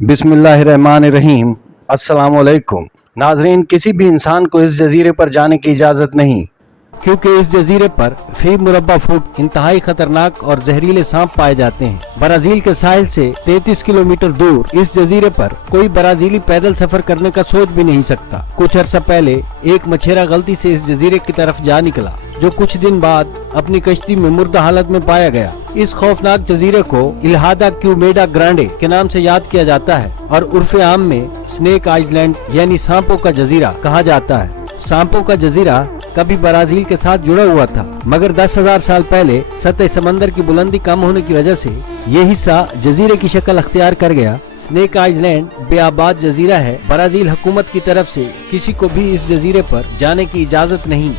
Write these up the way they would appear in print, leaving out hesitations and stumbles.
बिस्मिल्लाहिर्रहमानिर्रहीम। अस्सलाम वालेकुम। नाज़रीन, किसी भी इंसान को इस जजीरे पर जाने की इजाज़त नहीं, क्योंकि इस जजीरे पर फी मुरब्बा फुट इंतहाई खतरनाक और जहरीले सांप पाए जाते हैं। ब्राजील के साहिल से 33 किलोमीटर दूर इस जजीरे पर कोई ब्राजीली पैदल सफर करने का सोच भी नहीं सकता। कुछ अर्सा पहले एक मछेरा गलती से इस जजीरे की तरफ जा निकला, जो कुछ दिन बाद अपनी कश्ती में मुर्दा हालत में पाया गया। इस खौफनाक जजीरे को इल्हादा क्यूमेडा ग्रांडे के नाम से याद किया जाता है और उर्फे आम में स्नेक आइलैंड यानी सांपों का जजीरा कहा जाता है। सांपों का जजीरा कभी ब्राजील के साथ जुड़ा हुआ था, मगर 10,000 साल पहले सतह समंदर की बुलंदी कम होने की वजह से ये हिस्सा जजीरे की शक्ल अख्तियार कर गया। स्नेक आइलैंड बेआबाद जजीरा है। ब्राजील हुकूमत की तरफ से किसी को भी इस जजीरे पर जाने की इजाजत नहीं।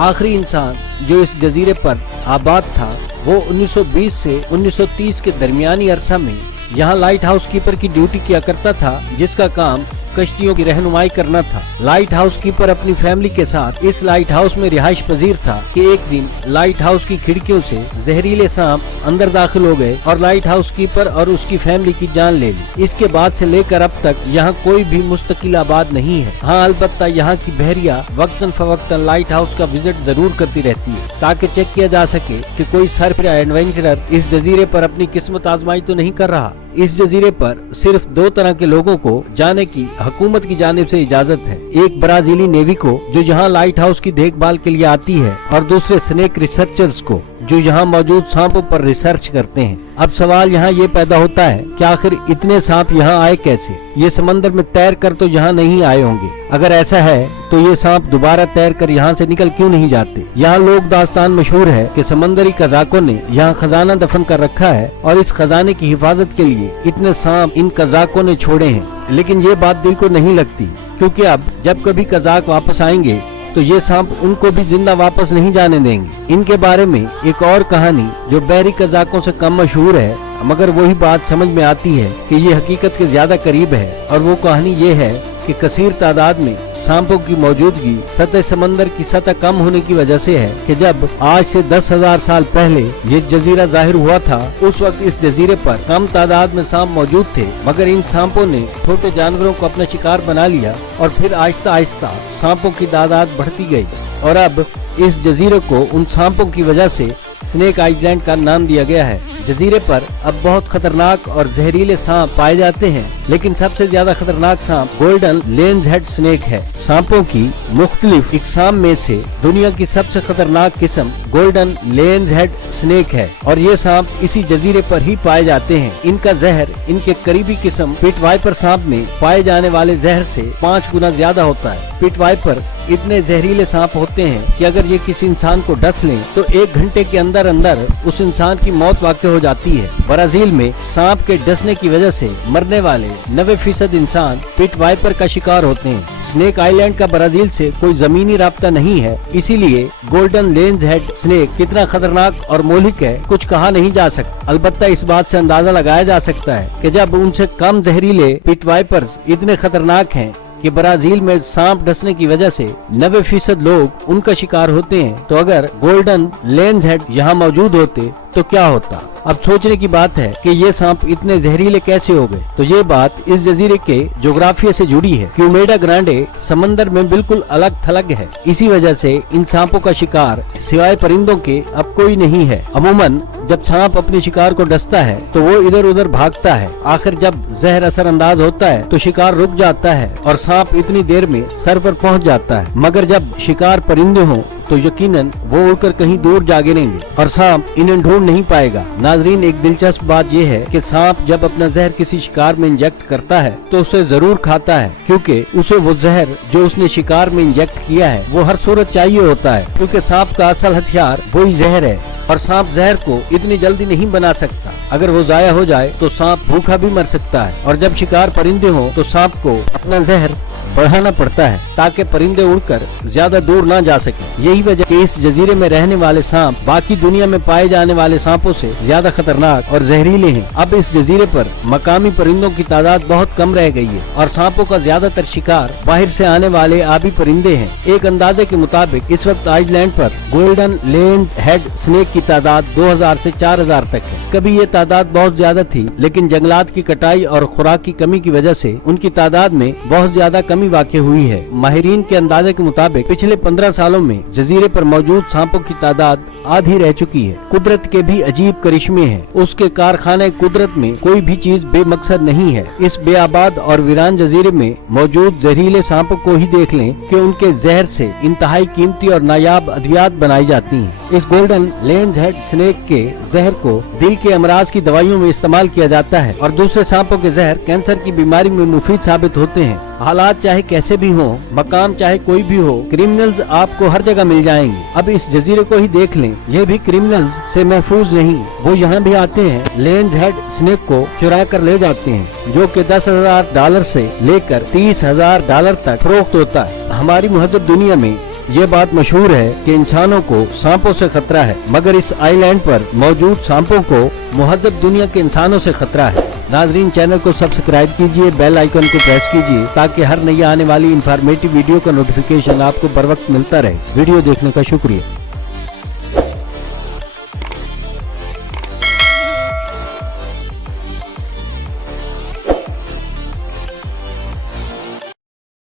आखिरी इंसान जो इस जजीरे पर आबाद था वो 1920 से 1930 के दरमियानी अरसा में यहाँ लाइट हाउस कीपर की ड्यूटी किया करता था, जिसका काम कश्तियों की रहनुमाई करना था। लाइट हाउस कीपर अपनी फैमिली के साथ इस लाइट हाउस में रिहाइश पजीर था कि एक दिन लाइट हाउस की खिड़कियों से जहरीले सांप अंदर दाखिल हो गए और लाइट हाउस कीपर और उसकी फैमिली की जान ले ली। इसके बाद से लेकर अब तक यहाँ कोई भी मुस्तकिल आबाद नहीं है। हाँ, अलबत्ता यहाँ की बहरिया वक्तन फवक्तन लाइट हाउस का विजिट जरूर करती रहती है, ताकि चेक किया जा सके कि कोई सर्फ या एडवेंचरर इस जजीरे पर अपनी किस्मत आजमाई तो नहीं कर रहा। इस जजीरे पर सिर्फ 2 तरह के लोगों को जाने की हुकूमत की जानिब से इजाजत है। एक ब्राजीली नेवी को, जो यहाँ लाइट हाउस की देखभाल के लिए आती है, और दूसरे स्नेक रिसर्चर्स को, जो यहाँ मौजूद सांपों पर रिसर्च करते हैं। अब सवाल यहाँ ये पैदा होता है कि आखिर इतने सांप यहाँ आए कैसे? ये समंदर में तैर कर तो यहाँ नहीं आए होंगे। अगर ऐसा है तो ये सांप दोबारा तैर कर यहाँ से निकल क्यों नहीं जाते? यहाँ लोक दास्तान मशहूर है कि समंदरी कज़ाकों ने यहाँ खजाना दफन कर रखा है और इस खजाने की हिफाजत के लिए इतने सांप इन कज़ाकों ने छोड़े हैं। लेकिन ये बात दिल को नहीं लगती, क्योंकि अब जब कभी कज़ाक वापस आएंगे तो ये सांप उनको भी जिंदा वापस नहीं जाने देंगे। इनके बारे में एक और कहानी जो बहरी कज़ाकों से कम मशहूर है, मगर वही बात समझ में आती है कि ये हकीकत के ज्यादा करीब है। और वो कहानी ये है कि कसीर तादाद में सांपों की मौजूदगी सतह समंदर की सतह कम होने की वजह से है कि जब आज से 10,000 साल पहले ये जजीरा जाहिर हुआ था, उस वक्त इस जजीरे पर कम तादाद में सांप मौजूद थे, मगर इन सांपों ने छोटे जानवरों को अपना शिकार बना लिया और फिर आहिस्ता आहिस्ता सांपों की तादाद बढ़ती गई और अब इस जजीरे को उन सांपों की वजह से स्नेक आइलैंड का नाम दिया गया है। जजीरे पर अब बहुत खतरनाक और जहरीले सांप पाए जाते हैं, लेकिन सबसे ज्यादा खतरनाक सांप गोल्डन लेंस हेड स्नेक है। सांपों की मुख्तलिफ इकसाम में से दुनिया की सबसे खतरनाक किस्म गोल्डन लेंस हेड स्नेक है और ये सांप इसी जजीरे पर ही पाए जाते हैं। इनका जहर इनके करीबी किस्म पिट वाइपर सांप में पाए जाने वाले जहर से 5 गुना ज्यादा होता है। पिट वाइपर इतने जहरीले सांप होते हैं कि अगर ये किसी इंसान को डस लें तो 1 घंटे के अंदर अंदर उस इंसान की मौत वाक़ई हो जाती है। ब्राजील में सांप के डसने की वजह से मरने वाले 90% इंसान पिट वाइपर का शिकार होते हैं। स्नेक आइलैंड का ब्राजील से कोई जमीनी राब्ता नहीं है, इसीलिए गोल्डन लेंस हेड स्नेक कितना खतरनाक और मोहलिक है कुछ कहा नहीं जा सकता। अलबत्ता इस बात से अंदाजा लगाया जा सकता है कि जब उनसे कम जहरीले पिट वाइपर्स इतने खतरनाक हैं कि ब्राजील में सांप डसने की वजह से 90% लोग उनका शिकार होते हैं, तो अगर गोल्डन लेंस हेड यहाँ मौजूद होते तो क्या होता? अब सोचने की बात है कि ये सांप इतने जहरीले कैसे हो गए। तो ये बात इस जजीरे के जोग्राफिया से जुड़ी है। क्यूमेडा ग्रांडे समंदर में बिल्कुल अलग थलग है, इसी वजह से इन सांपों का शिकार सिवाय परिंदों के अब कोई नहीं है। अमूमन जब सांप अपने शिकार को डसता है तो वो इधर उधर भागता है। आखिर जब जहर असर अंदाज होता है तो शिकार रुक जाता है और सांप इतनी देर में सर पर पहुंच जाता है। मगर जब शिकार परिंदे हों तो यकीनन वो उड़कर कहीं दूर जा गिरेंगे और सांप इन्हें ढूंढ नहीं पाएगा। नाजरीन, एक दिलचस्प बात यह है कि सांप जब अपना जहर किसी शिकार में इंजेक्ट करता है तो उसे जरूर खाता है, क्योंकि उसे वो जहर जो उसने शिकार में इंजेक्ट किया है वो हर सूरत चाहिए होता है, क्योंकि सांप का असल हथियार वही जहर है और सांप जहर को इतनी जल्दी नहीं बना सकता। अगर वो जाया हो जाए तो सांप भूखा भी मर सकता है और जब शिकार परिंदे हो तो सांप को अपना जहर बढ़ाना पड़ता है ताकि परिंदे उड़कर ज्यादा दूर ना जा सके। यही वजह कि इस जजीरे में रहने वाले सांप बाकी दुनिया में पाए जाने वाले सांपों से ज्यादा खतरनाक और जहरीले हैं। अब इस जजीरे पर मकामी परिंदों की तादाद बहुत कम रह गई है और सांपों का ज्यादातर शिकार बाहर से आने वाले आबी परिंदे हैं। एक अंदाजे के मुताबिक इस वक्त आइसलैंड पर गोल्डन लेंस हेड स्नेक की तादाद 2000 से 4000 तक है। कभी ये तादाद बहुत ज्यादा थी, लेकिन जंगलात की कटाई और खुराक की कमी की वजह से उनकी तादाद में बहुत ज्यादा कमी वाक़ई हुई है। माहिरीन के अंदाजे के मुताबिक पिछले 15 सालों में जजीरे पर मौजूद सांपों की तादाद आधी रह चुकी है। कुदरत के भी अजीब करिश्मे हैं। उसके कारखाने कुदरत में कोई भी चीज बेमकसद नहीं है। इस बेआबाद और वीरान जजीरे में मौजूद जहरीले सांपों को ही देख लें कि उनके जहर से इंतहाई कीमती और नायाब अद्वियात बनाई जाती हैं। इस गोल्डन लेंस हेड स्नेक के जहर को दिल के अमराज की दवाइयों में इस्तेमाल किया जाता है और दूसरे सांपों के जहर कैंसर की बीमारी में मुफीद साबित होते हैं। हालात चाहे कैसे भी हों, मकाम चाहे कोई भी हो, क्रिमिनल्स आपको हर जगह मिल जाएंगे। अब इस जजीरे को ही देख लें, यह भी क्रिमिनल्स से महफूज नहीं। वो यहाँ भी आते हैं, लेंस हेड स्नेक को चुरा कर ले जाते हैं, जो कि $10,000 से लेकर $30,000 तक फरोख्त होता है। हमारी मुहज़्ज़ब दुनिया में ये बात मशहूर है कि इंसानों को सांपों से खतरा है, मगर इस आइलैंड पर मौजूद सांपों को मुहज़्ज़ब दुनिया के इंसानों से खतरा है। नाजरीन, चैनल को सब्सक्राइब कीजिए, बेल आइकन को प्रेस कीजिए ताकि हर नई आने वाली इंफॉर्मेटिव वीडियो का नोटिफिकेशन आपको बर वक्त मिलता रहे। वीडियो देखने का शुक्रिया।